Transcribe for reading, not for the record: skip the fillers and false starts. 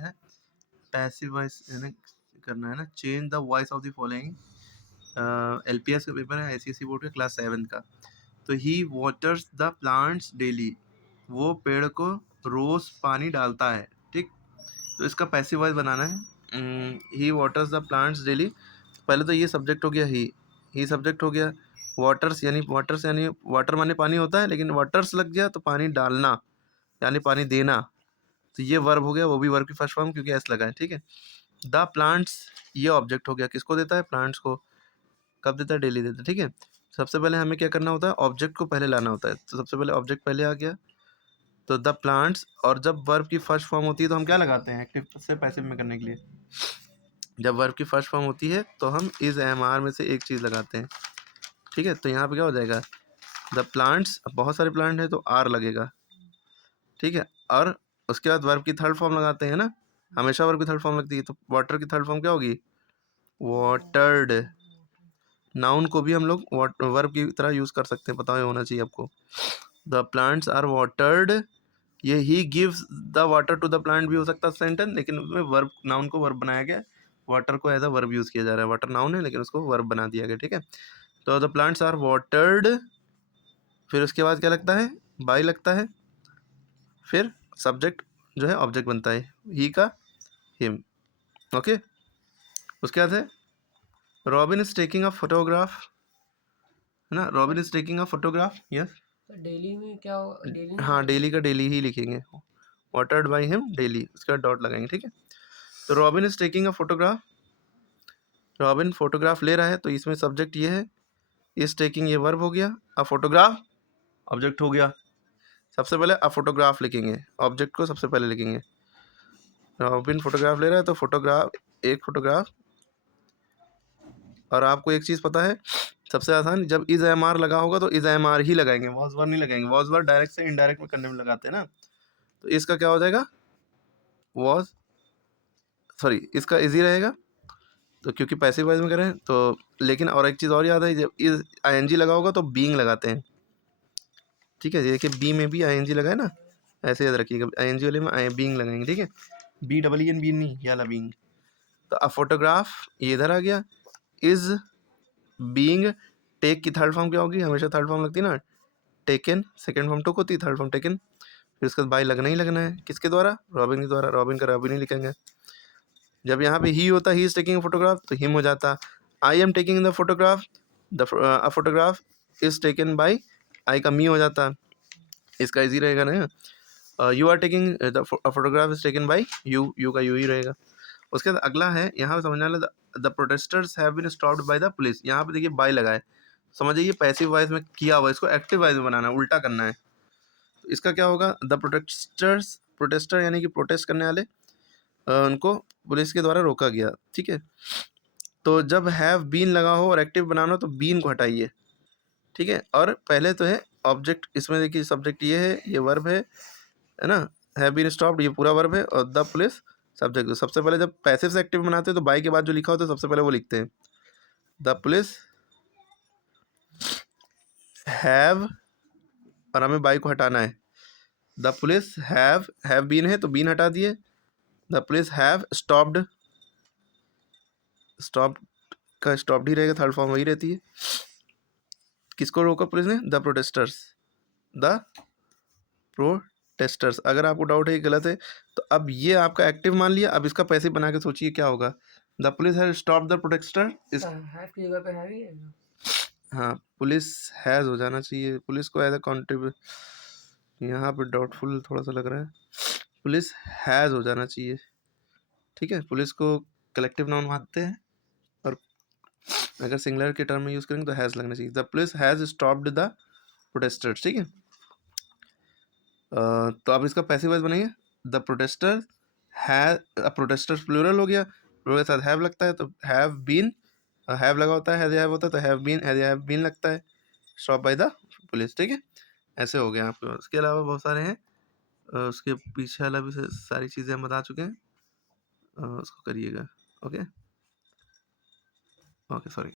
क्या है, passive voice है ना, करना है ना, change the voice of the following. LPS का पेपर है, आईसीएसई बोर्ड का, क्लास 7 का। तो ही वाटर्स द प्लांट्स डेली, वो पेड़ को रोज पानी डालता है, ठीक। तो इसका पैसिव वॉइस बनाना है। ही वाटर्स द प्लांट्स डेली, पहले तो ये सब्जेक्ट हो गया, ही सब्जेक्ट हो गया, वाटर्स यानी वाटर माने पानी होता है, लेकिन वाटर्स लग गया तो पानी डालना यानी पानी देना, तो ये वर्ब हो गया, वो भी वर्ब की फर्स्ट फॉर्म क्योंकि एस लगा है, ठीक है। द प्लांट्स ये ऑब्जेक्ट हो गया, किसको देता है, प्लांट्स को। कब देता है, डेली देता है, ठीक है। सबसे पहले हमें क्या करना होता है, ऑब्जेक्ट को पहले लाना होता है, तो सबसे पहले ऑब्जेक्ट पहले आ गया, तो द प्लांट्स, और जब वर्ब की फर्स्ट फॉर्म होती है तो हम क्या लगाते हैं, एक्टिव से पैसिव में करने के लिए। जब वर्ब की फर्स्ट फॉर्म होती है तो हम इज एम आर में से एक चीज़ लगाते हैं, ठीक है। तो यहाँ पे क्या हो जाएगा, द प्लांट्स, बहुत सारे प्लांट है तो आर लगेगा, ठीक है। और उसके बाद वर्ब की थर्ड फॉर्म लगाते हैं ना, हमेशा वर्ब की थर्ड फॉर्म लगती है, तो वाटर की थर्ड फॉर्म क्या होगी, वाटर्ड। नाउन को भी हम लोग वर्ब की तरह यूज़ कर सकते हैं, पता होना चाहिए आपको। द प्लांट्स आर वाटर्ड, ये ही gives the water to the plant भी हो सकता है सेंटेंस, लेकिन उसमें वर्ब, नाउन को वर्ब बनाया गया, वाटर को एज अ वर्ब यूज़ किया जा रहा है। वाटर नाउन है लेकिन उसको वर्ब बना दिया गया, ठीक है। तो द प्लांट्स आर वाटर्ड, फिर उसके बाद क्या लगता है, बाई लगता है, फिर सब्जेक्ट जो है ऑब्जेक्ट बनता है, ही का हिम, ओके। उसके बाद है robin is taking a photograph, है ना, robin is taking a photograph, yes. Daily में क्या, डेली में हाँ, डेली का डेली ही लिखेंगे, वाटर्ड बाई हिम डेली, उसके बाद डॉट लगाएंगे, ठीक है। तो robin is taking a photograph, robin photograph ले रहा है, तो इसमें सब्जेक्ट ये है, इज टेकिंग ये वर्ब हो गया, अ फोटोग्राफ ऑब्जेक्ट हो गया। सबसे पहले अ फोटोग्राफ लिखेंगे, ऑब्जेक्ट को सबसे पहले लिखेंगे। रॉबिन फोटोग्राफ ले रहा है तो फोटोग्राफ, एक फोटोग्राफ। और आपको एक चीज़ पता है, सबसे आसान, जब इज एम आर लगा होगा तो इज एम आर ही लगाएंगे, वॉज वर नहीं लगाएंगे। वॉज वर डायरेक्ट से इनडायरेक्ट में करने में लगाते हैं ना, तो इसका क्या हो जाएगा, वॉज, सॉरी, इसका इजी रहेगा, तो क्योंकि पैसिव वॉइस में करें तो। लेकिन और एक चीज़ और याद है, जब इज आई एन जी लगा होगा तो बीइंग लगाते हैं, ठीक है। देखिए बी में भी आई एन जी लगा है ना, ऐसे याद रखिएगा, आई एन जी वाले में आई बीइंग लगाएंगे, ठीक है। B double E N B नहीं, ये वाला बीइंग। तो अब फोटोग्राफ ये इधर आ गया, इज बीइंग, टेक की थर्ड फॉर्म क्या होगी, हमेशा थर्ड फॉर्म लगती है ना, टेकन, सेकंड फॉर्म टुक होती है, थर्ड फॉर्म टेकन। फिर उसके बाद बाई लगना ही लगना है, किसके द्वारा, रॉबिन के द्वारा, रॉबिन का रॉबिन ही लिखेंगे। जब यहाँ पे ही होता, ही इज टेकिंग फोटोग्राफ, तो हिम हो जाता। I am taking the photograph, the photograph is taken by, I का मी हो जाता, इसका इजी रहेगा ना। You are taking the photograph is taken by you, you का यू ही रहेगा। उसके बाद अगला है, यहाँ पे समझना, the protesters have been stopped by the police, यहाँ पे देखिए बाय लगा है, समझिए ये पैसिव वॉइस में किया हुआ, इसको एक्टिव वॉइस में बनाना है, उल्टा करना है। तो इसका क्या होगा, द प्रोटेस्टर्स, प्रोटेस्टर यानी कि प्रोटेस्ट करने वाले, उनको पुलिस के द्वारा रोका गया, ठीक है। तो जब हैव बीन लगा हो और एक्टिव बनाना हो तो बीन को हटाइए, ठीक है। और पहले तो है ऑब्जेक्ट, इसमें देखिए सब्जेक्ट ये है, ये वर्ब है ना, हैव बीन स्टॉप्ड ये पूरा वर्ब है, और द पुलिस सब्जेक्ट। तो सबसे पहले जब पैसिव से एक्टिव बनाते हैं तो बाई के बाद जो लिखा होता है सबसे पहले वो लिखते हैं, द पुलिस हैव, और हमें बाई को हटाना है, द पुलिस हैव बीन है तो बीन हटा दिए, the police have stopped, stop का स्टॉप्ड ही रहेगा, थर्ड फॉर्म वही रहती है। किसको रोका पुलिस ने, द प्रोटेस्टर्स, द प्रोटेस्टर्स। अगर आपको डाउट है कि गलत है तो अब ये आपका एक्टिव मान लिया, अब इसका पैसिव बना के सोचिए क्या होगा, the police has stop the protester इस, हैव की जगह पे हैव ही है ना? हाँ, पुलिस हैज़ हो जाना चाहिए, पुलिस को एज अ कॉन्ट्रीब्यूट, यहाँ पे डाउटफुल थोड़ा सा लग रहा है, पुलिस हैज़ हो जाना चाहिए, ठीक है। पुलिस को कलेक्टिव नाउन मानते हैं, और अगर सिंगुलर के टर्म में यूज़ करेंगे तो हैज़ लगना चाहिए, the police has stopped the protesters, ठीक है। तो आप इसका पैसिव वॉइस बनाइए, the protester has, protesters plural हो गया, प्लूरल के साथ हैव लगता है तो हैव बीन, हैव लगा होता है, हैव होता है तो हैव बीन लगता है, स्टॉप बाय द पुलिस, ठीक है। ऐसे हो गया आपके पास। उसके अलावा बहुत सारे हैं, उसके पीछे वाला भी सारी चीज़ें हम बता चुके हैं, उसको करिएगा, ओके ओके, सॉरी।